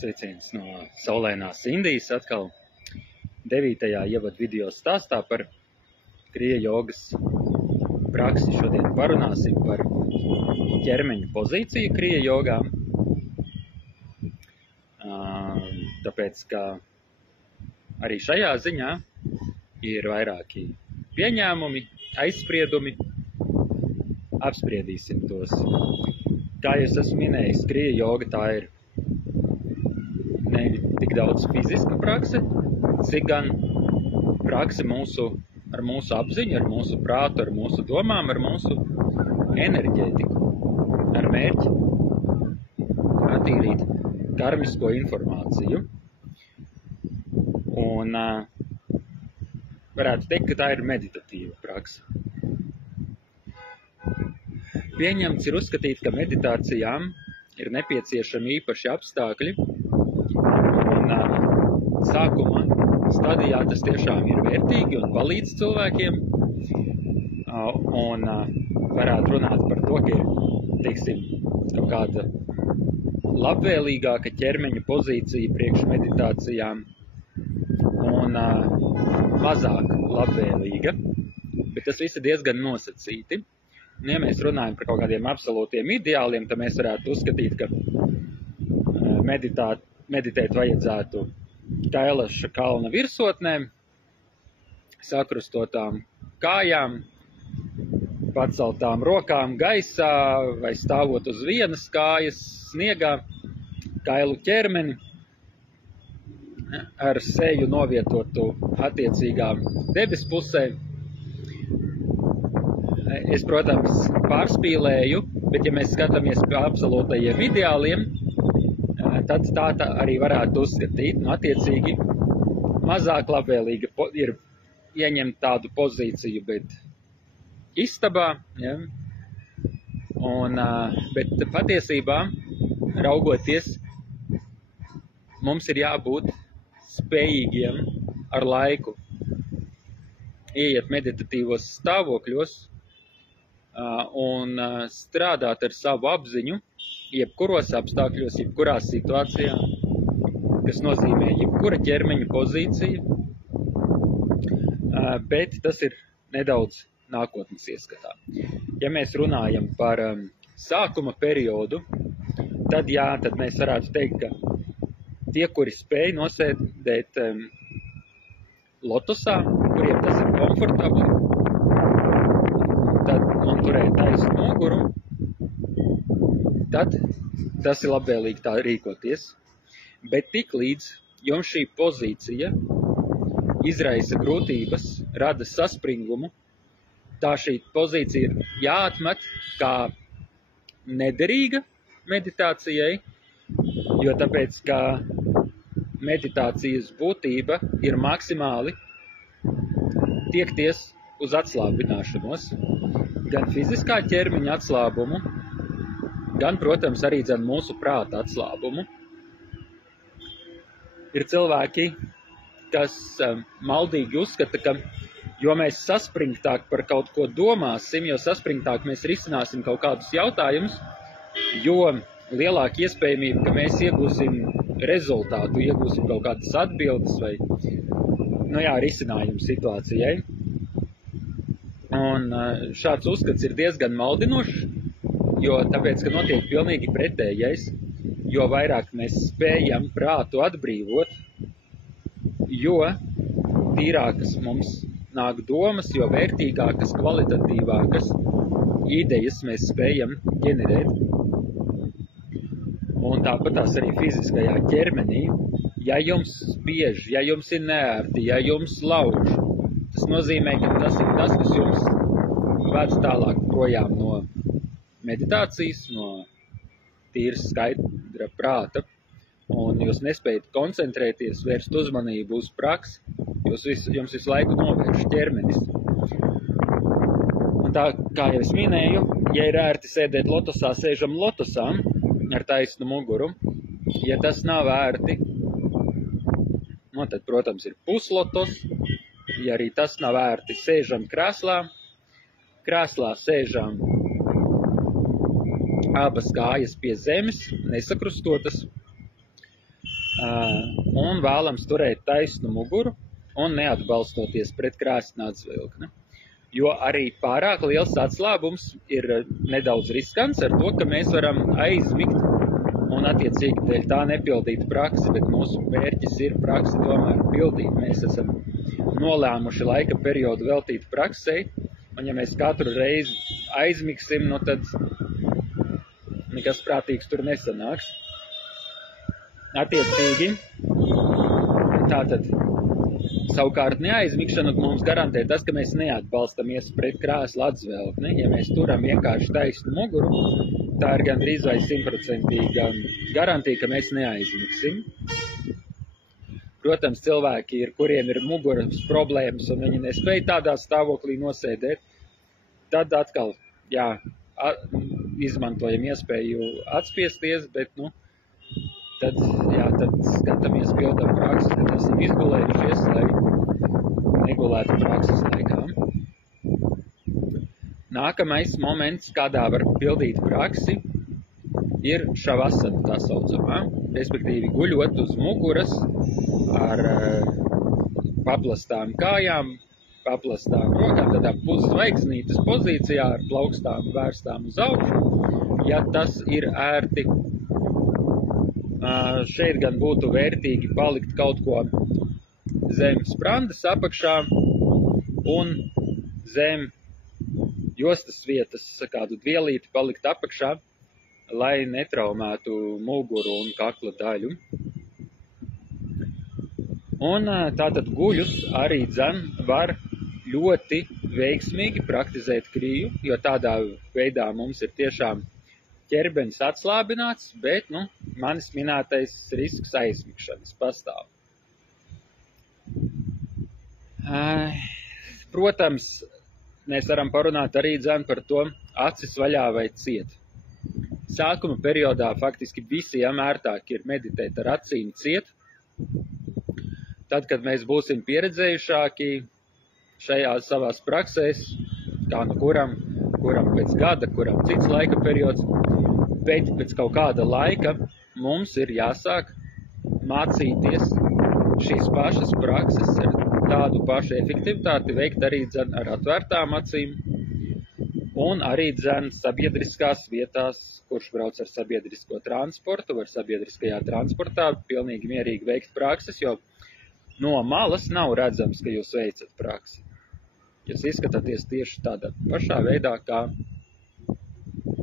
Sveiciens no saulainās Indijas atkal 9. ievadu video stāstā par krija jogas praksi. Šodien parunāsim par ķermeņa pozīciju krija jogā. Tāpēc, ka arī šajā ziņā ir vairāki pieņēmumi, aizspriedumi. Apspriedīsim tos. Kā jūs esmu minējis, krija joga tā ir ne tik daudz fiziska prakse, cik gan prakse ar mūsu apziņu, ar mūsu prātu, ar mūsu domām, ar mūsu enerģētiku, ar mērķi attīrīt karmisko informāciju. Un varētu teikt, ka tā ir meditatīva praksa. Pieņemts ir uzskatīt, ka meditācijām ir nepieciešami īpaši apstākļi, un sākuma stadijā tas tiešām ir vērtīgi un palīdz cilvēkiem, un varētu runāt par to, ka ir, teiksim, kaut kāda labvēlīgāka ķermeņa pozīcija priekš meditācijām un mazāk labvēlīga, bet tas viss ir diezgan nosacīti. Ja mēs runājam par kaut kādiem absolūtiem ideāliem, tad mēs varētu uzskatīt, ka meditēt vajadzētu Kailaša kalna virsotnēm, sakrustotām kājām, paceltām rokām gaisā vai stāvot uz vienas kājas sniegā, kailu ķermeni, ar seju novietotu attiecīgām debes pusē. Es, protams, pārspīlēju, bet ja mēs skatāmies pie absolūtajiem ideāliem, tad tā arī varētu uzskatīt. Attiecīgi, mazāk labvēlīga ir ieņemt tādu pozīciju, bet istabā, ja? Bet patiesībā, raugoties, mums ir jābūt spējīgiem ar laiku ieiet meditatīvos stāvokļos un strādāt ar savu apziņu jebkuros apstākļos, jebkurā situācijā, kas nozīmē jebkura ķermeņa pozīcija, bet tas ir nedaudz nākotnes ieskatā. Ja mēs runājam par sākuma periodu, tad mēs varētu teikt, ka tie, kuri spēj nosēdēt lotosā, kuriem tas ir komfortabli, un turēt taisnu muguru, tad tas ir labvēlīgi tā rīkoties. Bet tik līdz jums šī pozīcija izraisa grūtības, rada saspringumu, tā šī pozīcija ir jāatmet kā nederīga meditācijai, jo tāpēc, ka meditācijas būtība ir maksimāli tiekties uz atslābināšanos, gan fiziskā ķermeņa atslābumu, gan, protams, arī mūsu prāta atslābumu. Ir cilvēki, kas maldīgi uzskata, ka jo mēs saspringtāk par kaut ko domāsim, jo saspringtāk mēs risināsim kaut kādus jautājumus, jo lielāka iespējamība, ka mēs iegūsim rezultātu, iegūsim kaut kādas atbildes vai, risinājumu situācijai. Un šāds uzskats ir diezgan maldinošs, jo tāpēc, ka notiek pilnīgi pretējais, jo vairāk mēs spējam prātu atbrīvot, jo tīrākas mums nāk domas, jo vērtīgākas, kvalitatīvākas idejas mēs spējam ģenerēt. Un tāpat tās arī fiziskajā ķermenī, ja jums spiež, ja jums ir neērti, ja jums lauž, tas nozīmē, ka tas ir tas, kas jums ved tālāk projām no meditācijas, no tīras skaidra prāta, un jūs nespējat koncentrēties, vērst uzmanību uz praksi, jums visu laiku novērš ķermenis. Un tā, kā jau es minēju, ja ir ērti sēdēt lotosā, sēžam lotosā ar taisnu muguru. Ja tas nav ērti, tad, protams, ir puslotos. Ja arī tas nav ērti, sēžam krēslā. Krēslā sēžam abas kājas pie zemes, nesakrustotas. un vēlams turēt taisnu muguru un neatbalstoties pret krēsna atzvilkni. Jo arī pārāk liels atslābums ir nedaudz riskants ar to, ka mēs varam aizmigt un attiecīgi dēļ tā nepildīt praksi, bet mūsu mērķis ir praksi tomēr pildīt. Mēs esam nolēmuši laika periodu veltīt praksei, un ja mēs katru reizi aizmigsim, nu tad nekas prātīgs tur nesanāks. Attiecīgi, tātad savukārt neaizmigšanu mums garantē tas, ka mēs neatbalstamies pret krēsla atzvelkni. Ja mēs turam vienkārši taisnu muguru, tā ir gandrīz vai 100% garantija, ka mēs neaizmigsim. Protams, cilvēki ir, kuriem ir muguras problēmas un viņi nespēja tādā stāvoklī nosēdēt, tad atkal, jā, izmantojam iespēju atspiesties, bet, nu, tad skatāmies, pildam praksi, tad esam izgulējušies, lai negulētu prakses laikā. Nākamais moments, kādā var pildīt praksi, ir šavasana tā saucamā, respektīvi guļot uz muguras ar paplastām kājām, paplastām rokām, tādā puszvaigznītes pozīcijā ar plaukstām vērstām uz augšu. Ja tas ir ērti, šeit gan būtu vērtīgi palikt kaut ko zem sprandas apakšā un zem jostas vietas kādu dvielīti palikt apakšā, lai netraumētu muguru un kakla daļu. Un tātad guļus arī var ļoti veiksmīgi praktizēt kriju, jo tādā veidā mums ir tiešām ķerbenis atslābināts, bet, nu, manis minētais risks aizmigšanas pastāv. Protams, mēs varam parunāt arī par to acis vaļā vai ciet. Sākuma periodā faktiski visiem ērtāk ir meditēt ar acīm ciet. Tad, kad mēs būsim pieredzējušāki šajās savās praksēs, kā nu kuram pēc gada, kuram cits laika periods, bet pēc kaut kāda laika mums ir jāsāk mācīties šīs pašas prakses ar tādu pašu efektivitāti veikt arī ar atvērtām acīm un arī sabiedriskās vietās, kurš brauc ar sabiedrisko transportu, var sabiedriskajā transportā pilnīgi mierīgi veikt prakses, jo no malas nav redzams, ka jūs veicat praksi. Jūs izskatāties tieši tādā pašā veidā, kā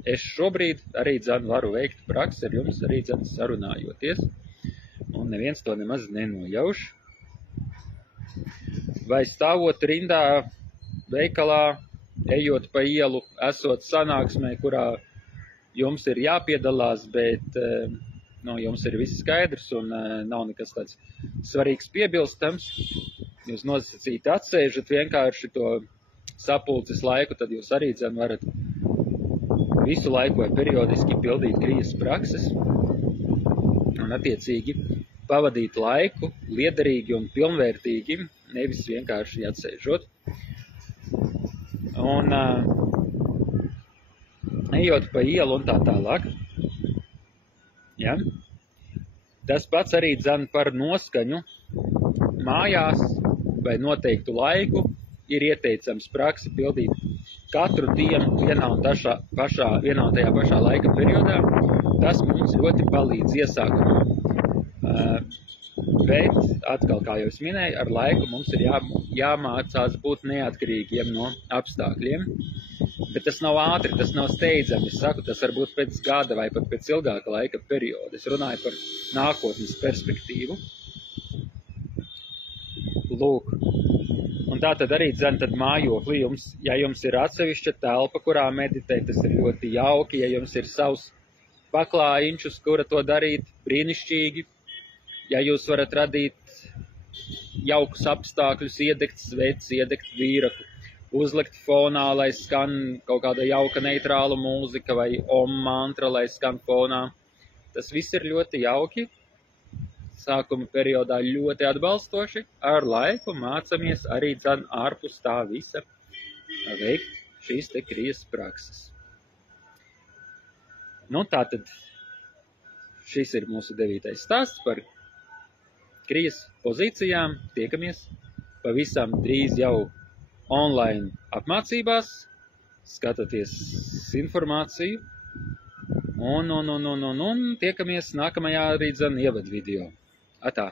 es šobrīd arī varu veikt praksi ar jums, arī sarunājoties, un neviens to nemaz nenojauš. Vai stāvot rindā veikalā, ejot pa ielu, esot sanāksmē, kurā jums ir jāpiedalās, bet jums ir viss skaidrs un nav nekas tāds svarīgs piebilstams. Jūs nosacīti atsēžat vienkārši to sapulces laiku, tad jūs arī varat visu laiku vai periodiski pildīt krijas prakses un attiecīgi pavadīt laiku liederīgi un pilnvērtīgi, nevis vienkārši atsēžot. Un ejot pa ielu un tā tālāk. Ja? Tas pats arī par noskaņu mājās vai noteiktu laiku ir ieteicams praksi pildīt katru dienu vienā un tajā pašā laika periodā. Tas mums ļoti palīdz iesākumā. Bet, atkal, kā jau es minēju, ar laiku mums ir jāmācās būt neatkarīgiem no apstākļiem. Bet tas nav ātri, tas nav steidzami. Es saku, tas var būt pēc gada vai pat pēc ilgāka laika perioda. Es runāju par nākotnes perspektīvu. Lūk. Un tā tad arī tad mājoklī ja jums ir atsevišķa telpa, kurā meditēt, tas ir ļoti jauki. Ja jums ir savs paklājiņš, uz kura to darīt, brīnišķīgi. Ja jūs varat radīt jaukus apstākļus, iedegt sveci, iedegt vīraku, uzlikt fonā, lai skan kaut kāda jauka neitrāla mūzika vai mantra, lai skan fonā. Tas viss ir ļoti jauki. Sākuma periodā ļoti atbalstoši. Ar laiku mācamies arī ārpus tā visa veikt šīs te krijas prakses. Nu, tātad šis ir mūsu 9. stāsts par krijas pozīcijām. Tiekamies pavisam drīz jau online apmācībās, skatoties informāciju. Un tiekamies nākamajā arī ievadu video. Atā!